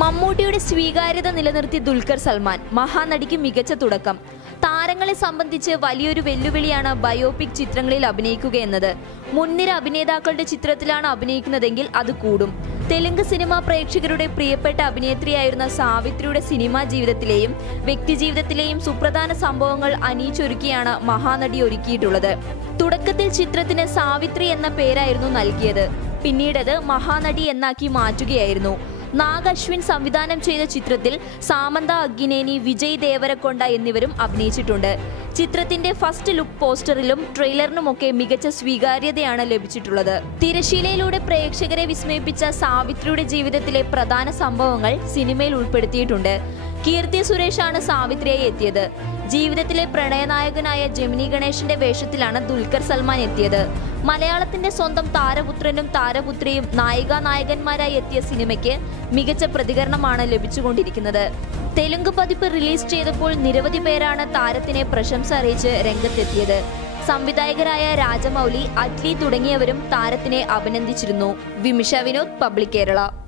മമ്മൂട്ടിയുടെ സ്വീകാര്യത നിലനിർത്തി ദുൽഖർ സൽമാൻ മഹാനടിക്ക് മികച്ച തുടക്കം. താരങ്ങളെ സംബന്ധിച്ച് വലിയൊരു വെല്ലുവിളിയാണ് ബയോപിക് ചിത്രങ്ങളിൽ അഭിനയിക്കുക എന്നത്. മുൻനിര അഭിനേതാക്കളുടെ ചിത്രത്തിലാണ് അഭിനയിക്കുന്നതെങ്കിൽ അത് കൂടും. തെലുങ്ക് സിനിമാ പ്രേക്ഷകരുടെ പ്രിയപ്പെട്ട അഭിനേത്രിയായിരുന്ന സാവിത്രിയുടെ സിനിമാ ജീവിതത്തിലെയും വ്യക്തിജീവിതത്തിലെയും സുപ്രധാന സംഭവങ്ങൾ അനീച്ചൊരുക്കിയാണ് മഹാനടി ഒരുക്കിയിട്ടുള്ളത്. തുടക്കത്തിൽ ചിത്രത്തിന് സാവിത്രി എന്ന പേരായിരുന്നു നൽകിയത്. പിന്നീടത് മഹാനടി എന്നാക്കി മാറ്റുകയായിരുന്നു. നാഗ് അശ്വിൻ സംവിധാനം ചെയ്ത ചിത്രത്തിൽ സാമന്ത അഗ്നേനി വിജയ് ദേവരക്കൊണ്ട എന്നിവരും അഭിനയിച്ചിട്ടുണ്ട്. ചിത്രത്തിന്റെ ഫസ്റ്റ് ലുക്ക് പോസ്റ്ററിലും ട്രെയിലറിനുമൊക്കെ മികച്ച സ്വീകാര്യതയാണ് ലഭിച്ചിട്ടുള്ളത്. തിരശീലയിലൂടെ പ്രേക്ഷകരെ വിസ്മയിപ്പിച്ച സാവിത്രിയുടെ ജീവിതത്തിലെ പ്രധാന സംഭവങ്ങൾ സിനിമയിൽ ഉൾപ്പെടുത്തിയിട്ടുണ്ട്. കീർത്തി സുരേഷാണ് സാവിത്രിയായി എത്തിയത്. ജീവിതത്തിലെ പ്രണയനായകനായ ജെമിനി ഗണേശന്റെ വേഷത്തിലാണ് ദുൽഖർ സൽമാൻ എത്തിയത്. മലയാളത്തിന്റെ സ്വന്തം താരപുത്രനും താരപുത്രിയും നായികാ നായകന്മാരായി എത്തിയ സിനിമയ്ക്ക് മികച്ച പ്രതികരണമാണ് ലഭിച്ചുകൊണ്ടിരിക്കുന്നത്. തെലുങ്ക് പതിപ്പ് റിലീസ് ചെയ്തപ്പോൾ നിരവധി പേരാണ് താരത്തിനെ പ്രശംസ അറിയിച്ച് രംഗത്തെത്തിയത്. സംവിധായകരായ രാജമൗലി അറ്റ്ലി തുടങ്ങിയവരും താരത്തിനെ അഭിനന്ദിച്ചിരുന്നു. വിമിഷ വിനോദ് പബ്ലിക് കേരള.